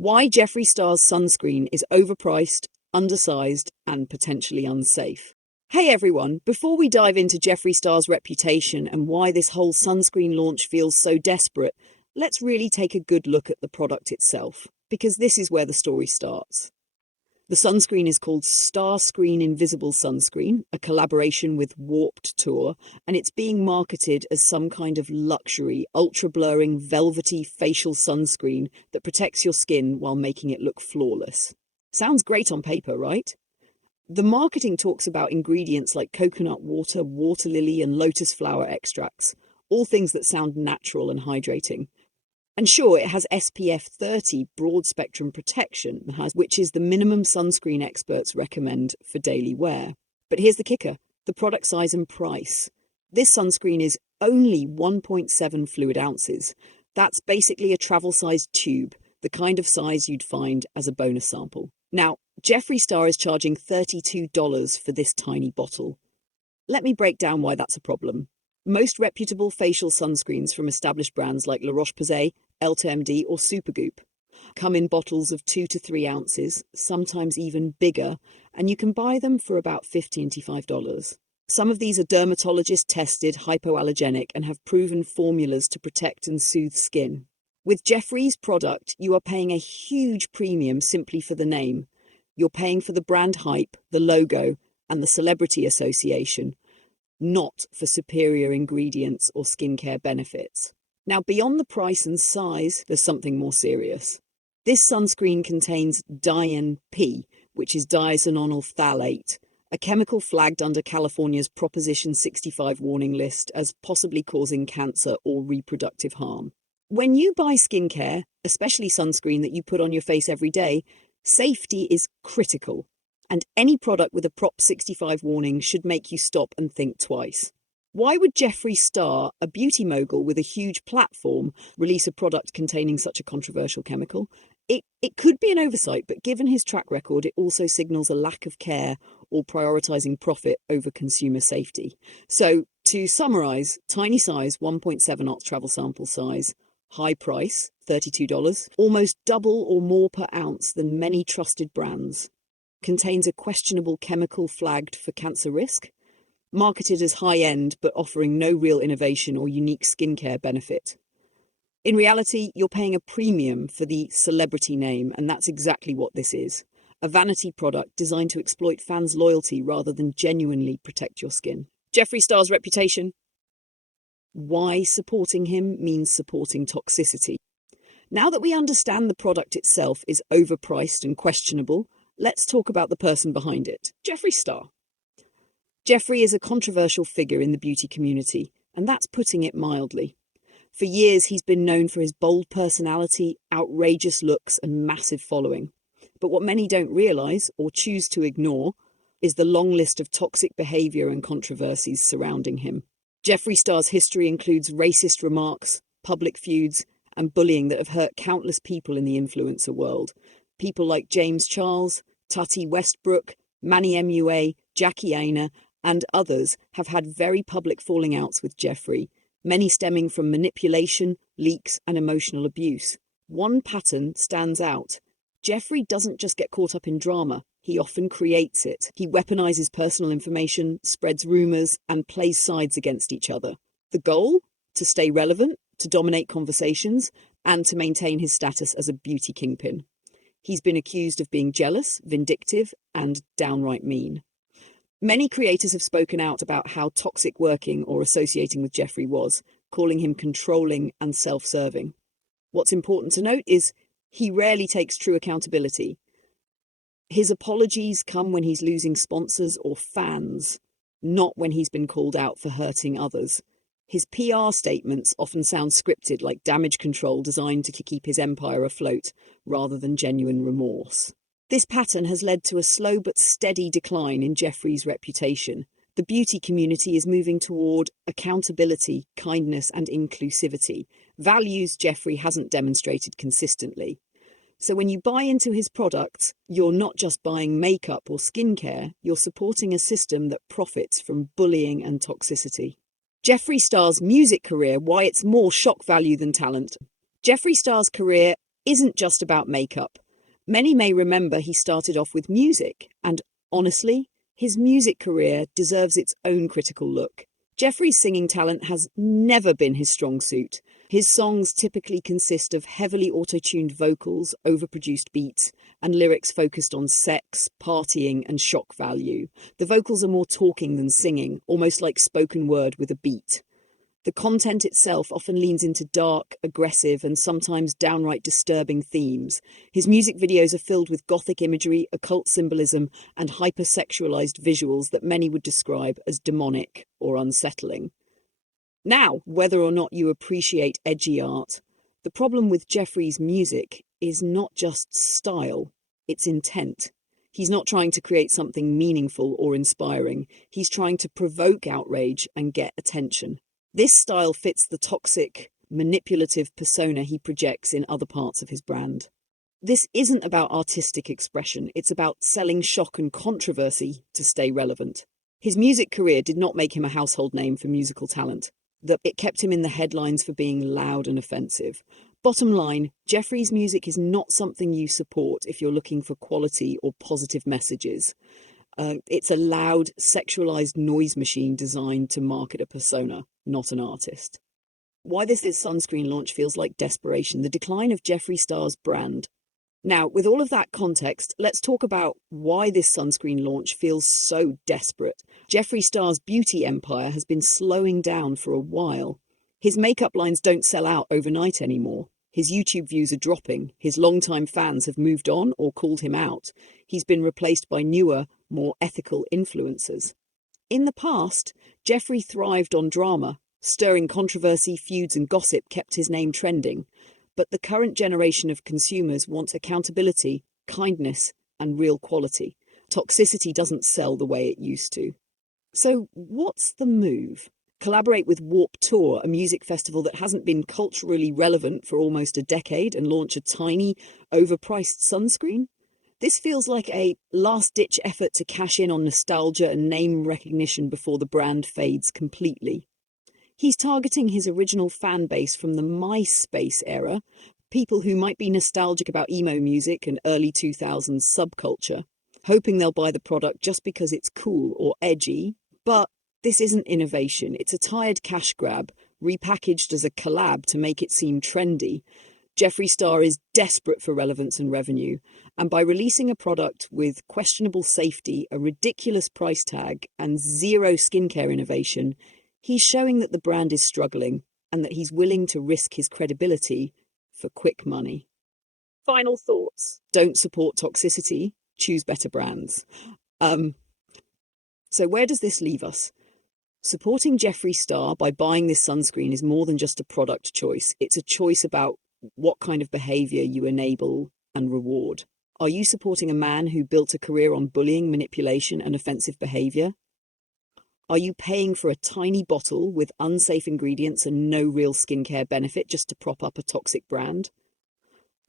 Why Jeffree Star's sunscreen is overpriced, undersized, and potentially unsafe. Hey everyone, before we dive into Jeffree Star's reputation and why this whole sunscreen launch feels so desperate, let's really take a good look at the product itself, because this is where the story starts. The sunscreen is called Starscreen Invisible Sunscreen, a collaboration with Warped Tour, and it's being marketed as some kind of luxury, ultra-blurring, velvety facial sunscreen that protects your skin while making it look flawless. Sounds great on paper, right? The marketing talks about ingredients like coconut water, water lily, and lotus flower extracts, all things that sound natural and hydrating. And sure, it has SPF 30 broad-spectrum protection, which is the minimum sunscreen experts recommend for daily wear. But here's the kicker, the product size and price. This sunscreen is only 1.7 fluid ounces. That's basically a travel-sized tube, the kind of size you'd find as a bonus sample. Now, Jeffree Star is charging $32 for this tiny bottle. Let me break down why that's a problem. Most reputable facial sunscreens from established brands like La Roche-Posay, Ulta or Supergoop come in bottles of 2 to 3 ounces, sometimes even bigger, and you can buy them for about $50 to $55. Some of these are dermatologist-tested, hypoallergenic, and have proven formulas to protect and soothe skin. With Jeffree's product, you are paying a huge premium simply for the name. You're paying for the brand hype, the logo, and the celebrity association, not for superior ingredients or skincare benefits. Now, beyond the price and size, there's something more serious. This sunscreen contains Dian-P, which is diazononyl phthalate, a chemical flagged under California's Proposition 65 warning list as possibly causing cancer or reproductive harm. When you buy skincare, especially sunscreen that you put on your face every day, safety is critical. And any product with a Prop 65 warning should make you stop and think twice. Why would Jeffree Star, a beauty mogul with a huge platform, release a product containing such a controversial chemical? It could be an oversight, but given his track record, it also signals a lack of care or prioritizing profit over consumer safety. So, to summarize, tiny size, 1.7 ounce travel sample size, high price, $32, almost double or more per ounce than many trusted brands. Contains a questionable chemical flagged for cancer risk, marketed as high-end but offering no real innovation or unique skincare benefit. In reality, you're paying a premium for the celebrity name, and that's exactly what this is. A vanity product designed to exploit fans' loyalty rather than genuinely protect your skin. Jeffree Star's reputation. Why supporting him means supporting toxicity. Now that we understand the product itself is overpriced and questionable, let's talk about the person behind it, Jeffree Star. Jeffree is a controversial figure in the beauty community, and that's putting it mildly. For years, he's been known for his bold personality, outrageous looks, and massive following. But what many don't realize, or choose to ignore, is the long list of toxic behavior and controversies surrounding him. Jeffree Star's history includes racist remarks, public feuds, and bullying that have hurt countless people in the influencer world. People like James Charles, Tati Westbrook, Manny MUA, Jackie Aina, and others have had very public falling outs with Jeffree, many stemming from manipulation, leaks, and emotional abuse. One pattern stands out. Jeffree doesn't just get caught up in drama, he often creates it. He weaponizes personal information, spreads rumors, and plays sides against each other. The goal? To stay relevant, to dominate conversations, and to maintain his status as a beauty kingpin. He's been accused of being jealous, vindictive, and downright mean. Many creators have spoken out about how toxic working or associating with Jeffree was, calling him controlling and self-serving. What's important to note is he rarely takes true accountability. His apologies come when he's losing sponsors or fans, not when he's been called out for hurting others. His PR statements often sound scripted, like damage control designed to keep his empire afloat, rather than genuine remorse. This pattern has led to a slow but steady decline in Jeffree's reputation. The beauty community is moving toward accountability, kindness, and inclusivity, values Jeffree hasn't demonstrated consistently. So when you buy into his products, you're not just buying makeup or skincare, you're supporting a system that profits from bullying and toxicity. Jeffree Star's music career, why it's more shock value than talent. Jeffree Star's career isn't just about makeup. Many may remember he started off with music, and honestly, his music career deserves its own critical look. Jeffree's singing talent has never been his strong suit. His songs typically consist of heavily auto-tuned vocals, overproduced beats, and lyrics focused on sex, partying, and shock value. The vocals are more talking than singing, almost like spoken word with a beat. The content itself often leans into dark, aggressive, and sometimes downright disturbing themes. His music videos are filled with gothic imagery, occult symbolism, and hypersexualized visuals that many would describe as demonic or unsettling. Now, whether or not you appreciate edgy art, the problem with Jeffree's music is not just style, it's intent. He's not trying to create something meaningful or inspiring. He's trying to provoke outrage and get attention. This style fits the toxic, manipulative persona he projects in other parts of his brand. This isn't about artistic expression, it's about selling shock and controversy to stay relevant. His music career did not make him a household name for musical talent. It kept him in the headlines for being loud and offensive. Bottom line, Jeffree's music is not something you support if you're looking for quality or positive messages. It's a loud, sexualized noise machine designed to market a persona, not an artist. Why this sunscreen launch feels like desperation, the decline of Jeffree Star's brand. Now, with all of that context, let's talk about why this sunscreen launch feels so desperate. Jeffree Star's beauty empire has been slowing down for a while. His makeup lines don't sell out overnight anymore. His YouTube views are dropping. His longtime fans have moved on or called him out. He's been replaced by newer, more ethical influencers. In the past, Jeffree thrived on drama. Stirring controversy, feuds, and gossip kept his name trending. But the current generation of consumers want accountability, kindness, and real quality. Toxicity doesn't sell the way it used to. So what's the move? Collaborate with Warped Tour, a music festival that hasn't been culturally relevant for almost a decade, and launch a tiny, overpriced sunscreen? This feels like a last-ditch effort to cash in on nostalgia and name recognition before the brand fades completely. He's targeting his original fan base from the MySpace era, people who might be nostalgic about emo music and early 2000s subculture, hoping they'll buy the product just because it's cool or edgy. But this isn't innovation. It's a tired cash grab, repackaged as a collab to make it seem trendy. Jeffree Star is desperate for relevance and revenue, and by releasing a product with questionable safety, a ridiculous price tag, and zero skincare innovation, he's showing that the brand is struggling and that he's willing to risk his credibility for quick money. Final thoughts. Don't support toxicity. Choose better brands. So where does this leave us? Supporting Jeffree Star by buying this sunscreen is more than just a product choice. It's a choice about what kind of behavior you enable and reward. Are you supporting a man who built a career on bullying, manipulation, and offensive behavior? Are you paying for a tiny bottle with unsafe ingredients and no real skincare benefit just to prop up a toxic brand?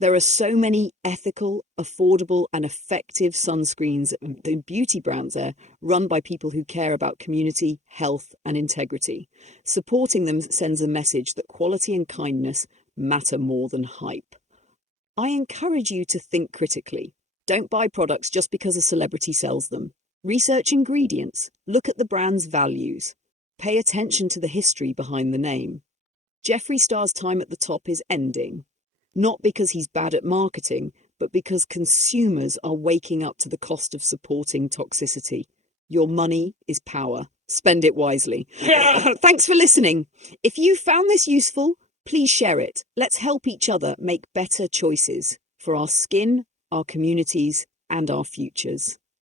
There are so many ethical, affordable, and effective sunscreens and beauty brands there run by people who care about community, health, and integrity. Supporting them sends a message that quality and kindness matter more than hype. I encourage you to think critically. Don't buy products just because a celebrity sells them. Research ingredients. Look at the brand's values. Pay attention to the history behind the name. Jeffree Star's time at the top is ending. Not because he's bad at marketing, but because consumers are waking up to the cost of supporting toxicity. Your money is power. Spend it wisely. Thanks for listening. If you found this useful, please share it. Let's help each other make better choices for our skin, our communities, and our futures.